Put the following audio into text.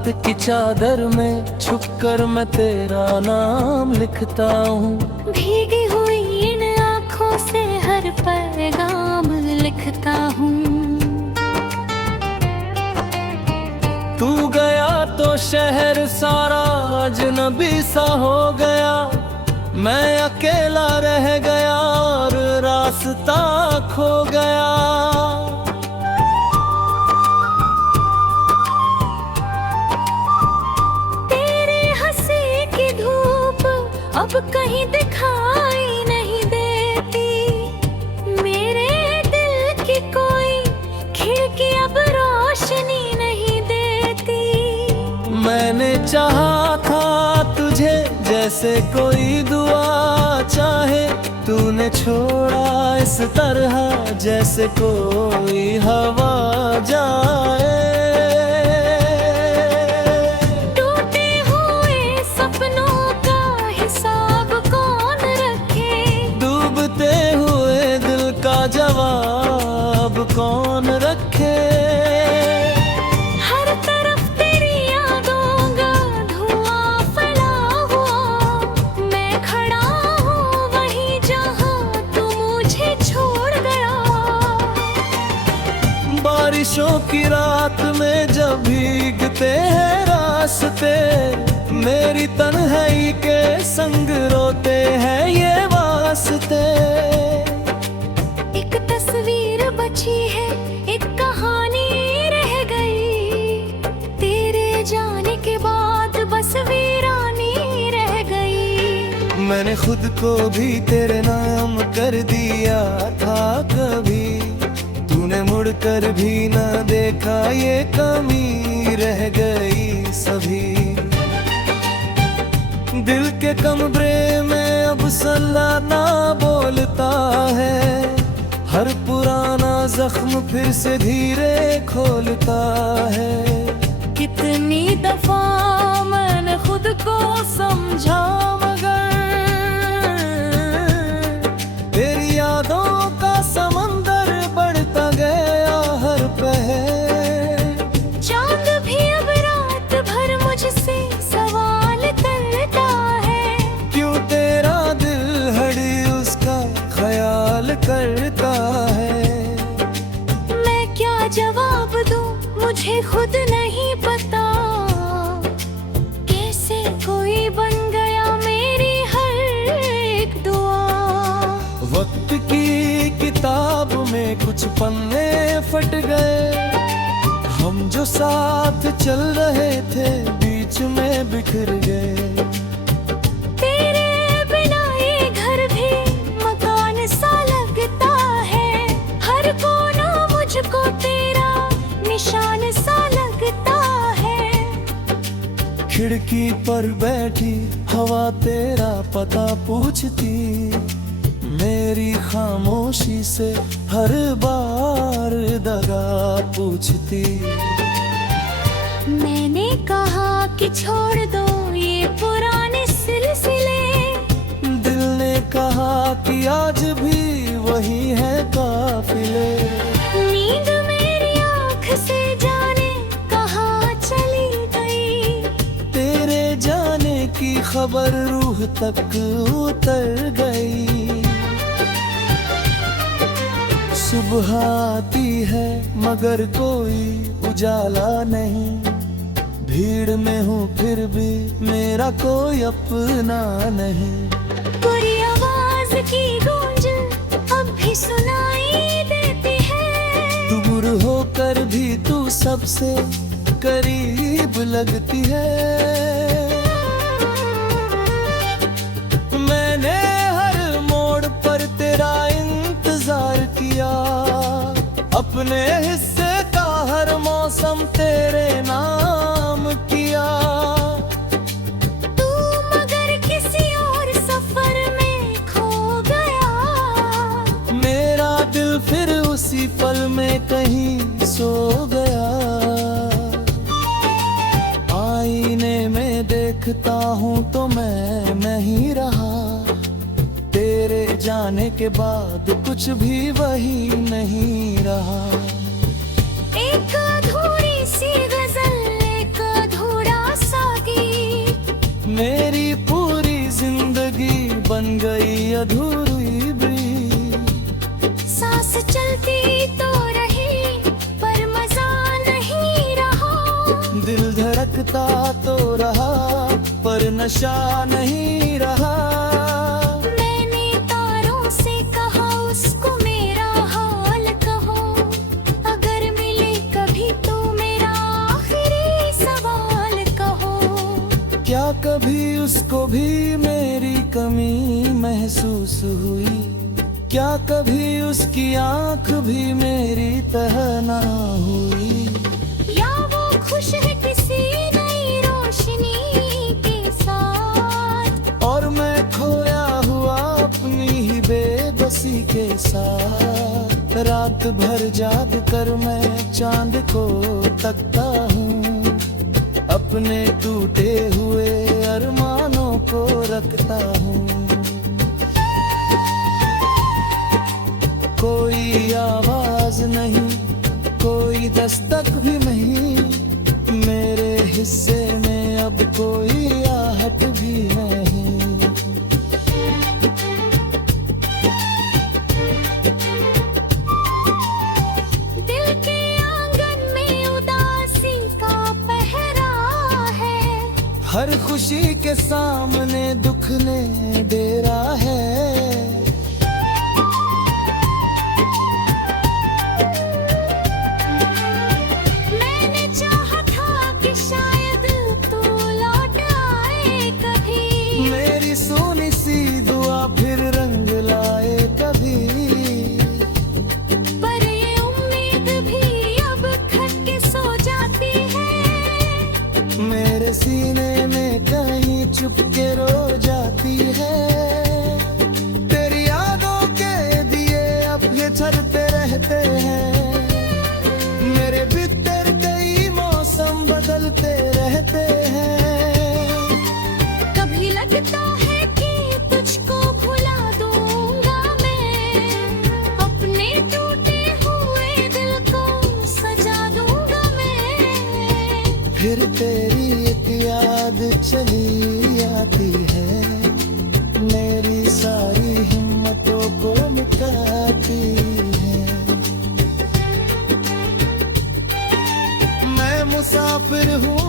रात की चादर में छुपकर मैं तेरा नाम लिखता हूँ। भीगी हुई इन आँखों से हर पैगाम लिखता हूँ। तू गया तो शहर सारा अजनबी सा हो गया, मैं अकेला रह गया और रास्ता खो गया। तेरे हंसी की धूप अब कहीं दिखाई नहीं देती, मेरे दिल की कोई खिड़की अब रोशनी नहीं देती। मैंने चाहा था तुझे जैसे कोई दुआ चाहे, तूने छोड़ा इस तरह जैसे कोई हवा जाए। टूटे हुए सपनों का हिसाब कौन रखे, डूबते हुए दिल का जवाब कौन रखे। हर तरफ तेरी यादों का धुआं फैला हुआ, मैं खड़ा हूँ वहीं जहाँ तू मुझे छोड़ गया। बारिशों की रात में जब भीगते हैं रास्ते, मेरी तन्हाई के संग रोते हैं ये वास्ते। एक तस्वीर बची है, एक कहानी रह गई, तेरे जाने के बाद बस वीरानी रह गई। मैंने खुद को भी तेरे नाम कर दिया था कभी, तूने मुड़कर भी न देखा, ये कमी रह गई सभी। दिल के कमरे में अब सन्नाटा बोलता है, हर पुराना जख्म फिर से धीरे खोलता है। कितनी दफा मैंने खुद को समझा, मगर तेरी यादों का समंदर बढ़ता गया हर पहर। चांद भी अब रात भर मुझसे सवाल करता है, क्यों तेरा दिल हड़ी उसका ख्याल करता है। मैं क्या जवाब दूं मुझे खुद नहीं पता, कैसे कोई बन गया मेरी हर एक दुआ। वक्त की किताब में कुछ पन्ने फट गए, हम जो साथ चल रहे थे बीच में बिखर गए। तेरे बिना ये घर भी मकान सा लगता है, हर कोना मुझको तेरा निशान सा लगता है। खिड़की पर बैठी हवा तेरा पता पूछती, मेरी खामोशी से हर बार दगा पूछती। मैंने कहा कि छोड़ दो ये पुराने सिलसिले, दिल ने कहा कि आज भी वही है काफिले। नींद मेरी आँख से जाने कहाँ चली गई, तेरे जाने की खबर रूह तक उतर गई। सुबह आती है मगर कोई उजाला नहीं, भीड़ में हूँ फिर भी मेरा कोई अपना नहीं। बुरी आवाज की गूंज अब भी सुनाई देती है, दूर होकर भी तू सबसे करीब लगती है। मैंने हर मोड़ पर तेरा इंतजार किया, अपने हिस्से का हर मौसम तेरे नाम किया। तू मगर किसी और सफर में खो गया, मेरा दिल फिर उसी पल में कहीं सो गया। आईने में देखता हूँ तो मैं नहीं रहा, तेरे जाने के बाद कुछ भी वही नहीं रहा। एक अधूरी सी गजल, एक अधूरा बन गई अधूरी भी। सांस चलती तो रही पर मजा नहीं रहा। दिल धड़कता तो रहा पर नशा नहीं रहा। मैंने तारों से कहा उसको मेरा हाल कहो, अगर मिले कभी तो मेरा आखिरी सवाल कहो। क्या कभी उसको भी मेरी कमी महसूस हुई? क्या कभी उसकी आंख भी मेरी तरह ना हुई? या वो खुश है किसी नई रोशनी के साथ, और मैं खोया हुआ अपनी ही बेबसी के साथ। रात भर जाग कर मैं चांद को तकता हूँ, अपने टूटे हुए अरमानों को रखता हूँ। कोई आवाज नहीं, कोई दस्तक भी नहीं, मेरे हिस्से में अब कोई आहट भी नहीं। दिल के आंगन में उदासी का पहरा है। हर खुशी के सामने दुख ने डेरा है। मैंने चाहा था कि शायद तू लौट आए कभी, मेरी सोनी सी दुआ फिर रंग लाए कभी। पर ये उम्मीद भी अब खट के सो जाती है। मेरे सीने में कहीं चुप के रो जाती है। तेरी यादों के दिए अब ये जलते रहते हैं। मेरे भीतर कई मौसम बदलते रहते हैं। कभी लगता है कि तुझको भुला दूंगा मैं, अपने टूटे हुए दिल को सजा दूंगा मैं। फिर तेरी एक याद चली आती है, मेरी सारी हिम्मतों को मिटाती है। मैं मुसाफिर हूँ